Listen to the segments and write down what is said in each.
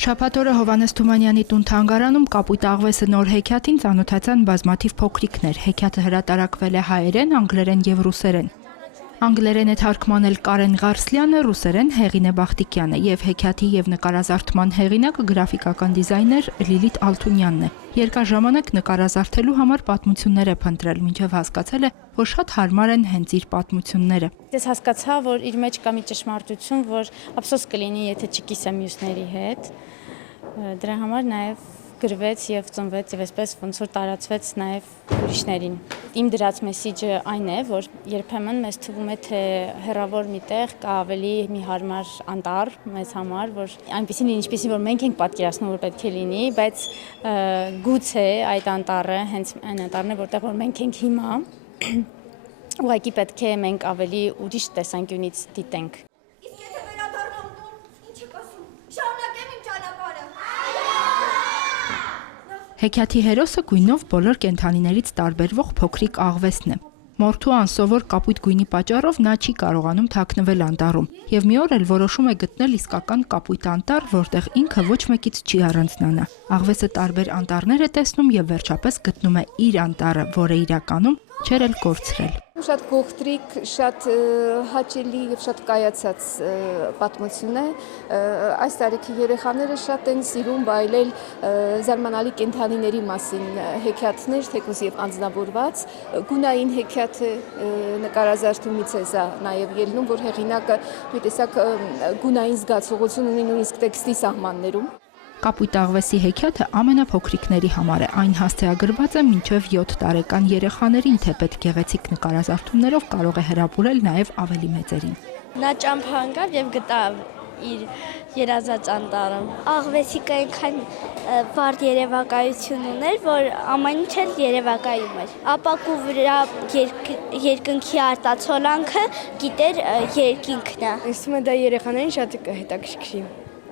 Շաբաթ օրը Հովհաննես Թումանյանի տուն-թանգարանում կապույտ աղվեսը նոր հեքիաթին ծանոթացան բազմաթիվ փոքրիկներ։ Հեքիաթը հրատարակվել է հայերեն, անգլերեն եւ ռուսերեն։ Անգլերեն է թարգմանել Կարեն Ղարսլյանը, ռուսերեն Հեղինե Բախտիկյանը եւ հեքիաթի եւ նկարազարդման հեղինակը գրաֆիկական դիզայներ Լիլիթ Ալթունյանն է։ Երկար ժամանակ նկարազարդելու համար պատմություններ է փնտրել, մինչև հասկացել է, որ շատ հարմար են հենց իր պատմությունները։ Ես հասկացա, որ իր մեջ կա մի ճշմարտություն, որ ափսոս կլինի, եթե չկիսեմ մյուսների հետ։ Դրա համար նաև գրվեց եւ ծնվեց եւ այսպես ոնց որ տարածվեց նաեւ ուրիշներին։ Իմ դրած մեսիջը այն է, որ երբեմն մեզ թվում է, թե հեռավոր մի տեղ կա ավելի մի հարմար անտառ մեզ համար, որ այնպեսին ինչպեսին որ մենք ենք պատկերացնում, որ պետք է լինի, բայց գուցե այդ անտառը հենց այն անտառն է, որտեղ որ մենք ենք հիմա, ուղղակի պետք է մենք ավելի ուրիշ տեսանկյունից դիտենք։ Հեքիաթի հերոսը գույնով բոլոր կենդանիներից տարբերվող փոքրիկ աղվեսն է։ Մորթու անսովոր կապույտ գույնի պատճառով նա չի կարողանում թաքնվել անտառում եւ մի օր էլ որոշում է գտնել իսկական կապույտ անտառ, որտեղ ինքը ոչ մեկից չի առանձնանա։ Աղվեսը տարբեր անտառներ է տեսնում եւ վերջապես գտնում է իր անտառը, որը իրականում չէր էլ կորցրել։ Շատ գողտրիկ, շատ հաճելի եւ շատ կայացած պատմություն է։ Այս տարիքի երեխաները շատ են սիրում վայելել զարմանալի կենդանիների մասին հեքիաթներ, թեկուզ եւ անձնավորված։ Գունային հեքիաթը նկարազարդումից է սա նաեւ ելնում, որ հեղինակը մի տեսակ գունային զգացողություն ունի նույնիսկ տեքստի սահմաններում։ Կապույտ աղվեսի հեքիաթը ամենափոքրիկների համար է, այն հասցեագրված է մինչև 7 տարեկան երեխաներին, թեպետ գեղեցիկ նկարազարդումներով կարող է հրապուրել նաև ավելի մեծերին։ Նա ճամփա ընկավ եւ գտավ իր երազած անտառը։ Աղվեսիկը այնքան բարդ երևակայություն ուներ, որ ամեն ինչ էլ երևակայում էր։ Ապակու վրա երկնքի արտացոլանքը գիտեր երկինքն է։ Ինձ թվում է դա երեխաներին շատ հետաքրքրի,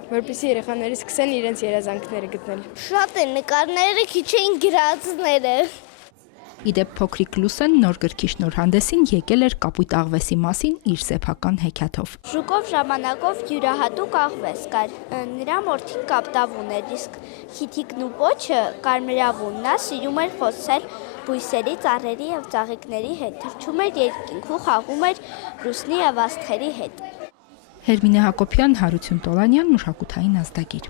որպեսզի երեխաները սկսեն իրենց երազանքները գտնել։ Շատ են նկարները, քիչ էին գրածները։ Իդեպ փոքրիկ Լուսեն նոր գրքի շնորհանդեսին եկել էր կապույտ աղվեսի մասին իր սեփական հեքիաթով։ Շուկով ժամանակով յուրահատուկ աղվես կար։ Նրա մորթին կապտավուն էր, իսկ խիթիկն ու պոչը կարմրավուն։ Նա սիրում էր խոսել բույսերի, ծառերի եւ ծաղիկների հետ, թռչում էր երկինք ու խաղում էր ռուսնի եւ աստղերի հետ։ Հերմինե Հակոբյան, Հարություն Տոլանյան, մշակութային ազդագիր։